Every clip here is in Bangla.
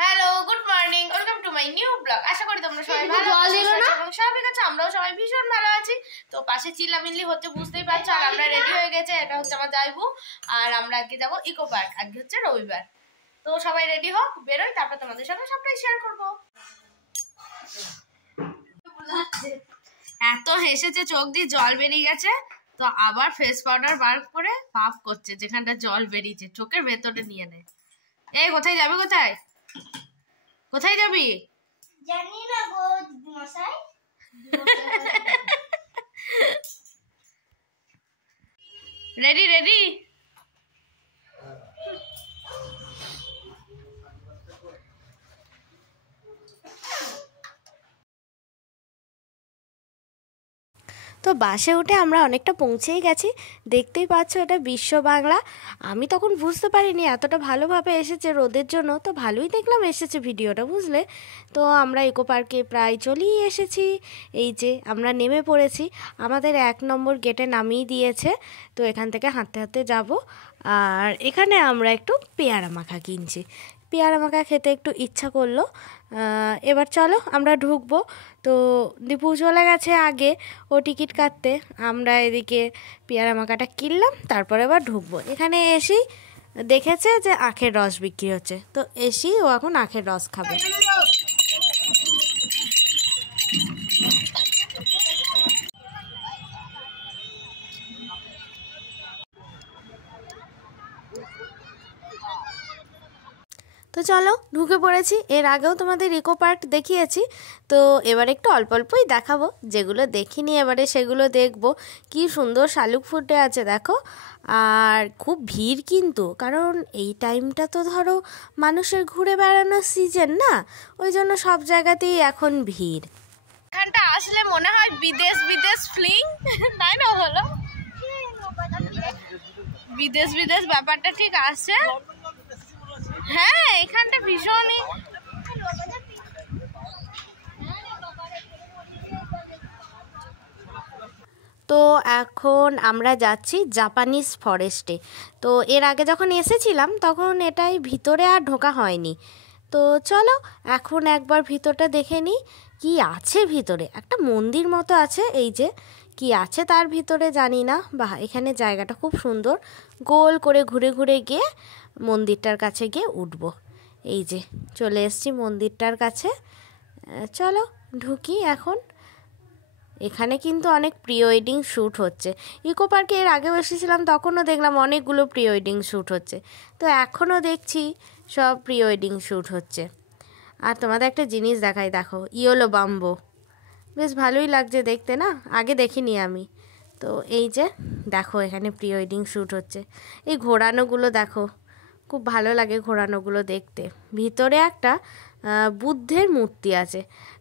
Hello, good morning, welcome to my new blog. আশা করি তোমরা সবাই ভালো আছো এবং স্বাভাবিক আছো। আমরাও সবাই ভীষণ ভালো আছি। তো পাশে চিল্লামিল্লি হচ্ছে বুঝতেই পারছো। আর আমরা রেডি হয়ে গেছে। এটা হচ্ছে আমার জাইবু। আর আমরা আজকে যাবো ইকো পার্ক। আজকে হচ্ছে রবিবার। তো সবাই রেডি হোক, বেরোই, তারপর তোমাদের সাথে সবটাই শেয়ার করবো। এত হেসেছে, চোখ দিয়ে জল বেরিয়ে গেছে। তো আবার ফেস পাউডার বার করে পাফ করছে, যেখানটা জল বেরিয়েছে চোখের ভেতরে নিয়ে নেয়। এই কোথায় যাবে? কোথায় কোথায় যাবি? জানি না গো মশাই। Ready ready. তো বাসে উঠে আমরা অনেকটা পৌঁছেই গেছি। দেখতেই পাচ্ছ এটা বিশ্ব বাংলা। আমি তখন বুঝতে পারিনি এতটা ভালোভাবে এসেছে রোদের জন্য। তো ভালোই দেখলাম এসেছে ভিডিওটা, বুঝলে। তো আমরা ইকো পার্কে প্রায় চলেই এসেছি। এই যে আমরা নেমে পড়েছি। আমাদের 1 নম্বর গেটে নামিয়ে দিয়েছে। তো এখান থেকে হাঁটতে হাঁটতে যাব। আর এখানে আমরা একটু পেয়ারা মাখা কিনছি। পেয়ারা মাখা খেতে একটু ইচ্ছা করলো। এবার চলো আমরা ঢুকবো। তো দীপু চলে গেছে আগে ও টিকিট কাটতে। আমরা এদিকে পেয়ারা মাখাটা কিনলাম, তারপরে এবার ঢুকবো। এখানে এসেই দেখেছে যে আখের রস বিক্রি হচ্ছে, তো এসেই ও এখন আখের রস খাবে। তো চলো ঢুকে পড়েছি। এর আগেও তোমাদের ইকো পার্ক দেখিয়েছি। তো এবার একটু অল্প অল্পই দেখাবো, যেগুলো দেখিনি এবারে সেগুলো দেখবো। কি সুন্দর শালুক ফুটে আছে দেখো। আর খুব ভিড় কিন্তু, কারণ এই টাইমটা তো ধরো মানুষের ঘুরে বেড়ানোর সিজন না, ওই জন্য সব জায়গাতেই এখন ভিড়। এখানটা আসলে মনে হয় বিদেশ বিদেশ ফিলিং, তাই না? হলো বিদেশ বিদেশ ব্যাপারটা ঠিক আসছে। হ্যাঁ, এখানটা ভীষণই। তো এখন আমরা যাচ্ছি জাপানিজ ফরেস্টে। তো এর আগে যখন এসেছিলাম তখন এটাই ভিতরে আর ঢোকা হয়নি। তো চলো এখন একবার ভিতরটা দেখে নিই কি আছে ভিতরে। একটা মন্দির মতো আছে, এই যে কি আছে তার ভিতরে জানি না। বাহ, এখানে জায়গাটা খুব সুন্দর। গোল করে ঘুরে ঘুরে গিয়ে মন্দিরটার কাছে গিয়ে উঠবো। এই যে চলে এসেছি মন্দিরটার কাছে। চলো ঢুকি এখন। এখানে কিন্তু অনেক প্রি ওয়েডিং শ্যুট হচ্ছে। ইকো পার্কে এর আগেও এসেছিলাম, তখনও দেখলাম অনেকগুলো প্রি ওয়েডিং শ্যুট হচ্ছে। তো এখনও দেখছি সব প্রি ওয়েডিং শ্যুট হচ্ছে। আর তোমাদের একটা জিনিস দেখাই, দেখো ইয়েলো বাম্বো, বেশ ভালোই লাগছে দেখতে না, আগে দেখিনি আমি। তো এই যে দেখো এখানে প্রি ওয়েডিং শ্যুট হচ্ছে। এই ঘোরানোগুলো দেখো, খুব ভালো লাগে ঘোরানোগুলো দেখতে। ভিতরে একটা বুদ্ধের মূর্তি আছে।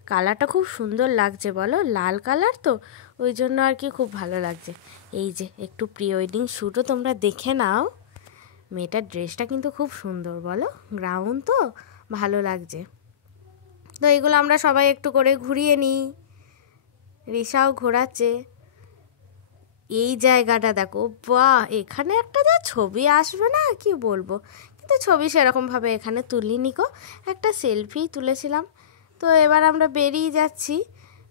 কালারটা খুব সুন্দর লাগছে বলো, লাল কালার তো, ওই জন্য আর কি খুব ভালো লাগছে। এই যে একটু প্রি ওয়েডিং শ্যুটও তোমরা দেখে নাও। মেয়েটার ড্রেসটা কিন্তু খুব সুন্দর বলো, গ্রাউন্ড তো ভালো লাগছে। তো এগুলো আমরা সবাই একটু করে ঘুরিয়ে নিই। রিসাও ঘোরাচ্ছে। এই জায়গাটা দেখো, বাহ, এখানে একটা যা ছবি আসবে না কি বলবো। কিন্তু ছবি সেরকমভাবে এখানে তুলিনি গো, একটা সেলফি তুলেছিলাম। তো এবার আমরা বেরিয়ে যাচ্ছি।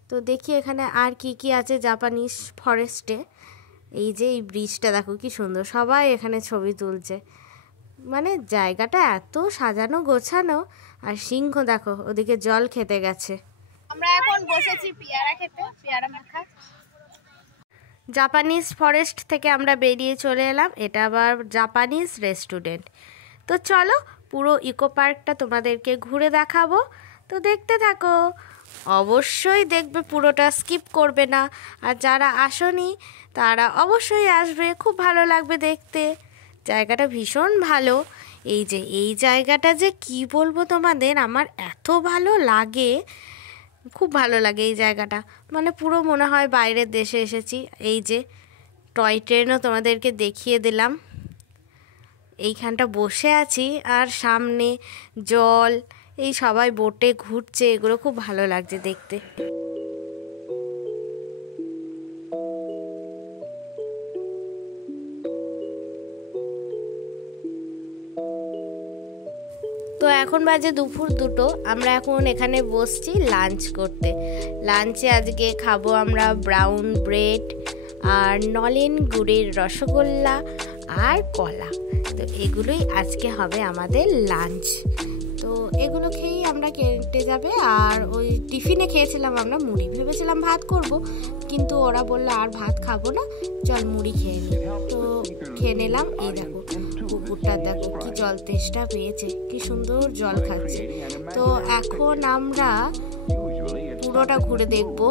তো দেখি এখানে আর কি কি আছে জাপানিজ ফরেস্টে। এই যে এই ব্রিজটা দেখো কি সুন্দর, সবাই এখানে ছবি তুলছে। মানে জায়গাটা এত সাজানো গোছানো। আর সিংহ দেখো ওদিকে জল খেতে গেছে। আমরা এখন বসেছি পেয়ারা খেতে, পেয়ারা মাখা। জাপানিজ ফরেস্ট থেকে আমরা বেরিয়ে চলে এলাম, এটা আবার জাপানিজ রেস্টুরেন্ট। তো চলো পুরো ইকো পার্কটা তোমাদেরকে ঘুরে দেখাবো। তো দেখতে থাকো, অবশ্যই দেখবে, পুরোটা স্কিপ করবে না। আর যারা আসোনি তারা অবশ্যই আসবে, খুব ভালো লাগবে দেখতে। জায়গাটা ভীষণ ভালো। এই যে এই জায়গাটা যে কি বলবো তোমাদের, আমার এত ভালো লাগে, খুব ভালো লাগে এই জায়গাটা। মানে পুরো মনে হয় বাইরের দেশে এসেছি। এই যে টয় ট্রেনও তোমাদেরকে দেখিয়ে দিলাম। এইখানটা বসে আছি আর সামনে জল, এই সবাই বোটে ঘুরছে, এগুলো খুব ভালো লাগছে দেখতে। তো এখন বাজে দুপুর 2টো, আমরা এখন এখানে বসছি লাঞ্চ করতে। লাঞ্চে আজকে খাবো আমরা ব্রাউন ব্রেড আর নলেন গুড়ের রসগোল্লা আর কলা। তো এগুলোই আজকে হবে আমাদের লাঞ্চ। তো এগুলো খেয়েই আমরা কেটে যাবে। আর ওই টিফিনে খেয়েছিলাম আমরা মুড়ি, ভেবেছিলাম ভাত করব, কিন্তু ওরা বললো আর ভাত খাবো না, চল মুড়ি খেয়ে নি। তো খেয়ে নিলাম। এই দেখো কুকুরটা, দেখো কি জল তেষ্টা পেয়েছে, কি সুন্দর জল খাচ্ছে। তো এখন আমরা পুরোটা ঘুরে দেখবো।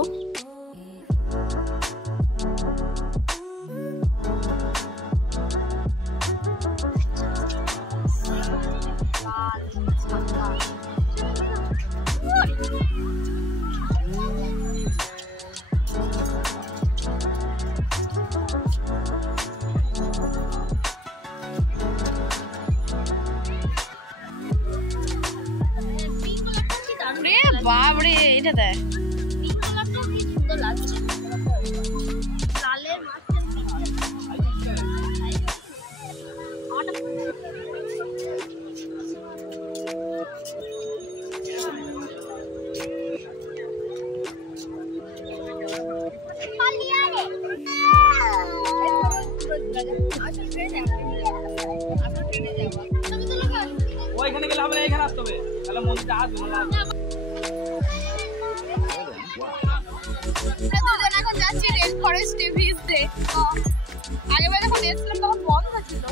বাবরে, এটা দেখ সুন্দর লাগছে। লালের ওইখানে গেলে হবে না, এখানে আসতে হবে, তাহলে মন্দিরটা আসবে না। দুজন এখন যাচ্ছি রেড ফরেস্টে ভিজতে। আগেবার যখন এসেছিলাম তখন বন্ধ ছিল।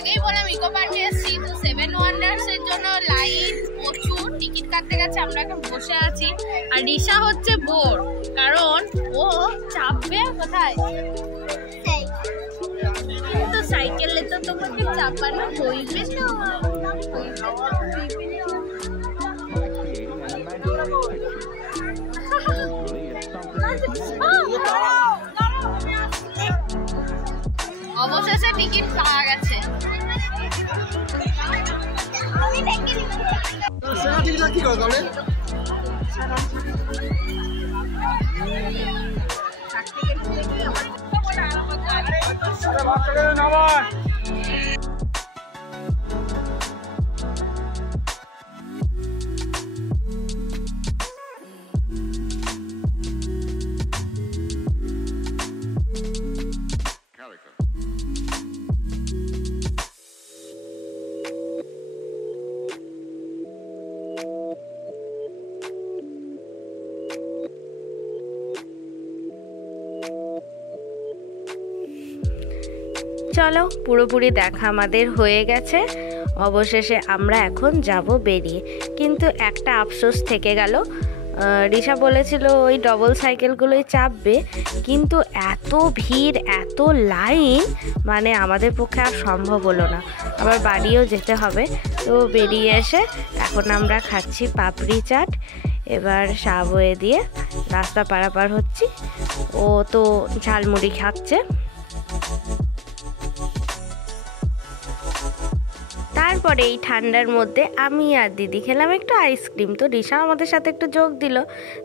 আগেই বললাম ইকো পার্কে এসেছি, তো 7 ওয়ান্ডার্স এর জন্য লাইন প্রচুর, টিকিট কাটতে গেছে। আমরা এখন বসে আছি আর রিশা হচ্ছে বোর, কারণ ও চাপবে কোথায়, তো সাইকেলে তো তোমাকে চাপানো হইবে না। অবশেষে টিকিট পাওয়া গেছে। কি করো তাহলে? চলো, পুরোপুরি দেখা আমাদের হয়ে গেছে। অবশেষে আমরা এখন যাব বেরিয়ে। কিন্তু একটা আফসোস থেকে গেল, রিশা বলেছিল ওই ডবল সাইকেলগুলোই চাপবে, কিন্তু এত ভিড়, এত লাইন, মানে আমাদের পক্ষে আর সম্ভব হলো না। আবার বাড়িও যেতে হবে। তো বেরিয়ে এসে এখন আমরা খাচ্ছি পাপড়ি চাট। এবার সাবওয়ে দিয়ে রাস্তা পারাপার হচ্ছি, ও তো ঝালমুড়ি খাচ্ছে। তারপরে এই ঠান্ডার মধ্যে আমি আর দিদি খেলাম একটু আইসক্রিম। তো রিশা আমাদের সাথে একটু যোগ দিল।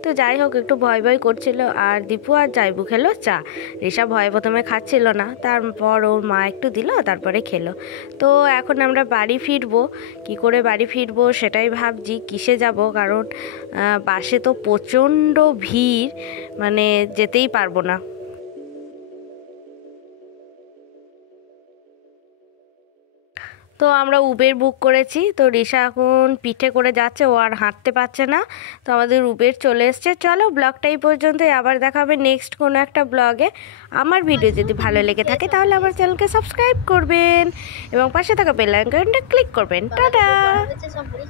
তো যাই হোক, একটু ভয় ভয় করছিল। আর দীপু আর জাইবু খেলো চা। রিশা ভয়ে প্রথমে খাচ্ছিল না, তারপর ওর মা একটু দিল, তারপরে খেলো। তো এখন আমরা বাড়ি ফিরবো। কি করে বাড়ি ফিরবো সেটাই ভাবছি, কিসে যাব, কারণ বাসে তো প্রচণ্ড ভিড়, মানে যেতেই পারবো না। তো আমরা উবের বুক করেছি। তো রিশা এখন পিঠে করে যাচ্ছে, ও আর হাঁটতে পারছে না। তো আমাদের উবের চলে এসছে। চলো ব্লগটা এই পর্যন্তই, আবার দেখা হবে নেক্সট কোনো একটা ব্লগে। আমার ভিডিও যদি ভালো লেগে থাকে তাহলে আমার চ্যানেলকে সাবস্ক্রাইব করবেন এবং পাশে থাকা বেল আইকনটা ক্লিক করবেন। টাটা। সব বলে